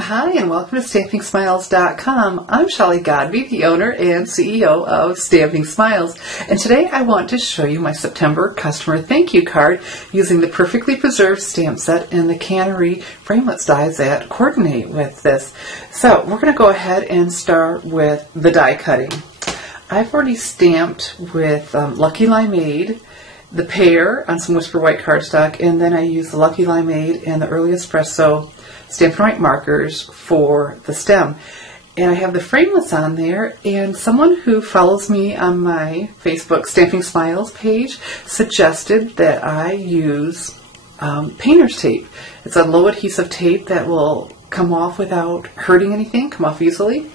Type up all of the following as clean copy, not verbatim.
Hi, and welcome to StampingSmiles.com. I'm Shelley Godby, the owner and CEO of Stamping Smiles, and today I want to show you my September customer thank you card using the perfectly preserved stamp set and the cannery framelits dies that coordinate with this. So we're going to go ahead and start with the die cutting. I've already stamped with Lucky Limeade, the Pear on some Whisper White cardstock, and then I use the Lucky Limeade and the Early Espresso Stampin' White markers for the stem. And I have the framelits on there, and someone who follows me on my Facebook Stamping Smiles page suggested that I use painter's tape. It's a low adhesive tape that will come off without hurting anything, come off easily,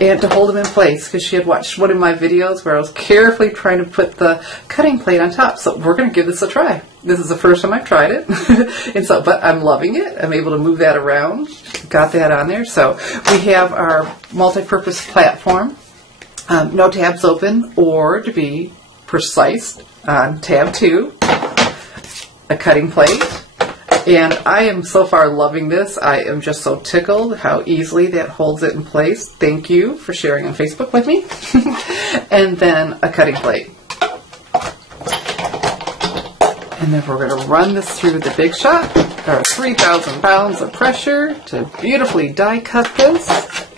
and to hold them in place, because she had watched one of my videos where I was carefully trying to put the cutting plate on top. So we're going to give this a try. This is the first time I've tried it, but I'm loving it. I'm able to move that around. Got that on there. So we have our multi-purpose platform, no tabs open, or to be precise, on tab 2, a cutting plate. And I am so far loving this. I am just so tickled how easily that holds it in place. Thank you for sharing on Facebook with me. And then a cutting plate. And then we're going to run this through the Big Shot, our 3,000 pounds of pressure to beautifully die cut this.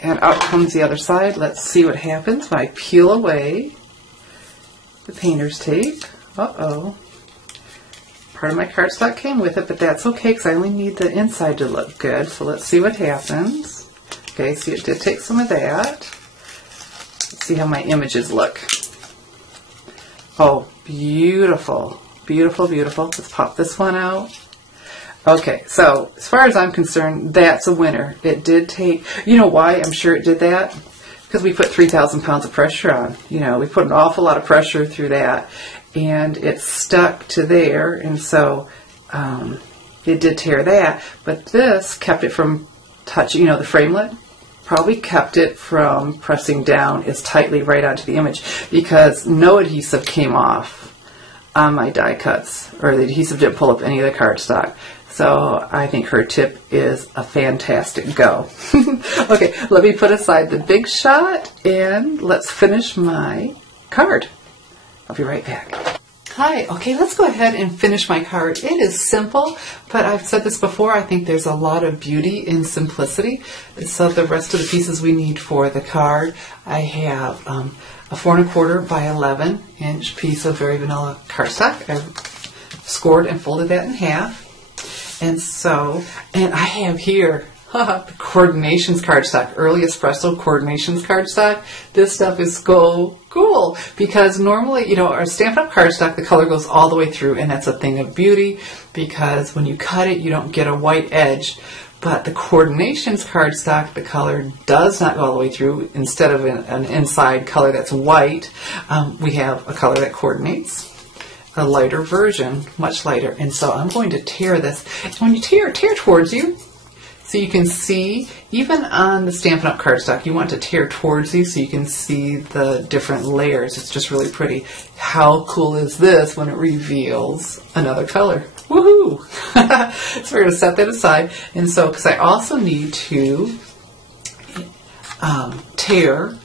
And out comes the other side. Let's see what happens when I peel away the painter's tape. Uh-oh. Part of my cardstock came with it, but that's okay because I only need the inside to look good. So let's see what happens. Okay, see, it did take some of that. Let's see how my images look. Oh, beautiful. Beautiful, beautiful. Let's pop this one out. Okay, so as far as I'm concerned, that's a winner. It did take, you know why I'm sure it did that? Because we put 3,000 pounds of pressure on. You know, we put an awful lot of pressure through that, and it stuck to there, and so it did tear that. But this kept it from touching, you know, the framelit probably kept it from pressing down as tightly right onto the image, because no adhesive came off on my die cuts, or the adhesive didn't pull up any of the cardstock. So I think her tip is a fantastic go. Okay, let me put aside the Big Shot and let's finish my card. I'll be right back. Hi, okay, let's go ahead and finish my card. It is simple, but I've said this before, I think there's a lot of beauty in simplicity. So the rest of the pieces we need for the card, I have a 4 1/4 by 11 inch piece of very vanilla cardstock. I've scored and folded that in half. And so, and I have here the Coordinations cardstock, Early Espresso Coordinations cardstock. This stuff is so cool because normally, you know, our Stampin' Up! Cardstock, the color goes all the way through, and that's a thing of beauty because when you cut it, you don't get a white edge. But the Coordinations cardstock, the color does not go all the way through. Instead of an inside color that's white, we have a color that coordinates. A lighter version, much lighter. And so I'm going to tear this. When you tear towards you, so you can see, even on the Stampin' Up! Cardstock, you want to tear towards you so you can see the different layers. It's just really pretty. How cool is this when it reveals another color? Woohoo! So we're going to set that aside. And so, because I also need to tear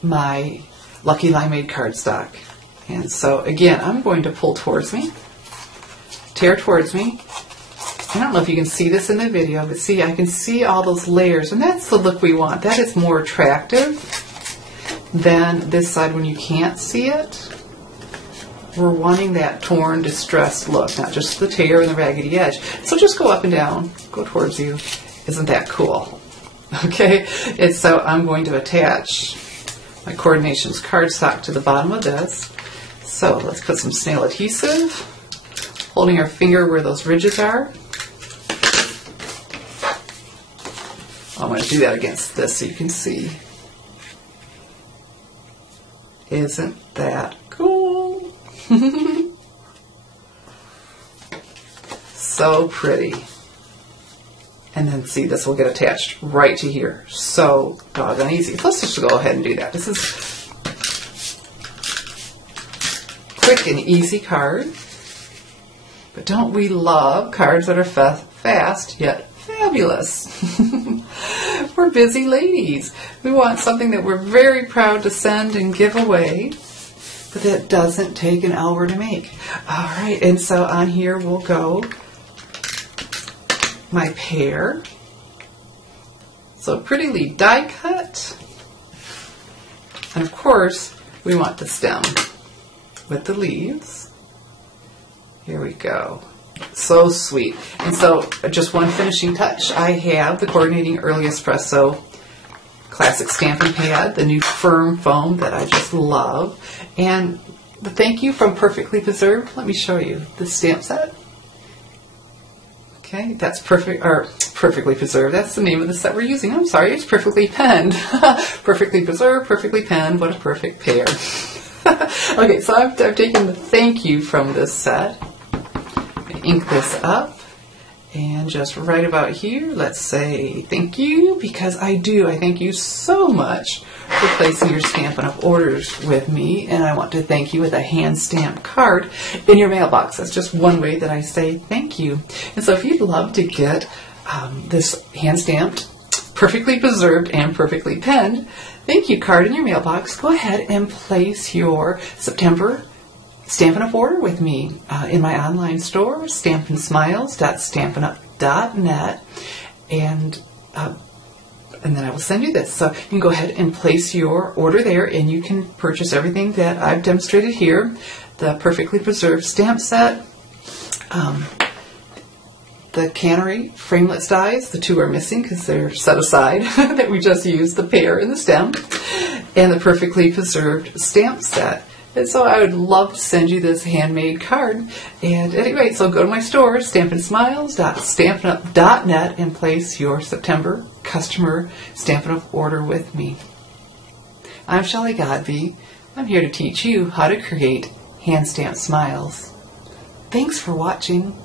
my Lucky Limeade cardstock. And so, again, I'm going to pull towards me, tear towards me. I don't know if you can see this in the video, but see, I can see all those layers, and that's the look we want. That is more attractive than this side when you can't see it. We're wanting that torn, distressed look, not just the tear and the raggedy edge. So just go up and down, go towards you. Isn't that cool? Okay, and so I'm going to attach my Coordinations cardstock to the bottom of this. So let's put some snail adhesive, holding our finger where those ridges are. I'm going to do that against this so you can see. Isn't that cool? So pretty. And then see, this will get attached right to here. So doggone easy. Let's just go ahead and do that. This is quick and easy card. But don't we love cards that are fast yet Fabulous. We're busy ladies. We want something that we're very proud to send and give away, but that doesn't take an hour to make. All right, and so on here will go my pear. So prettily die cut. And of course, we want the stem with the leaves. Here we go. So sweet. And so just one finishing touch. I have the Coordinating Early Espresso Classic Stampin' Pad, the new firm foam that I just love. And the thank you from Perfectly Preserved. Let me show you the stamp set. Okay, that's Perfectly Preserved. That's the name of the set we're using. I'm sorry, it's Perfectly Penned. Perfectly Preserved, Perfectly Penned. What a perfect pair. Okay, so I've taken the thank you from this set. Ink this up, and just right about here, let's say thank you, because I thank you so much for placing your Stampin' Up! Orders with me, and I want to thank you with a hand-stamped card in your mailbox. That's just one way that I say thank you. And so if you'd love to get this hand-stamped, perfectly preserved, and perfectly penned thank you card in your mailbox, go ahead and place your September Stampin' Up! Order with me in my online store, stampinsmiles.stampinup.net, and then I will send you this. So you can go ahead and place your order there, and you can purchase everything that I've demonstrated here, the Perfectly Preserved stamp set, the Cannery framelits dies. The two are missing because they're set aside that we just used, the pear and the stem, and the Perfectly Preserved stamp set. And so I would love to send you this handmade card. And anyway, so go to my store, stampinsmiles.stampinup.net, and place your September customer Stampin' Up! Order with me. I'm Shelley Godby. I'm here to teach you how to create hand-stamped smiles. Thanks for watching.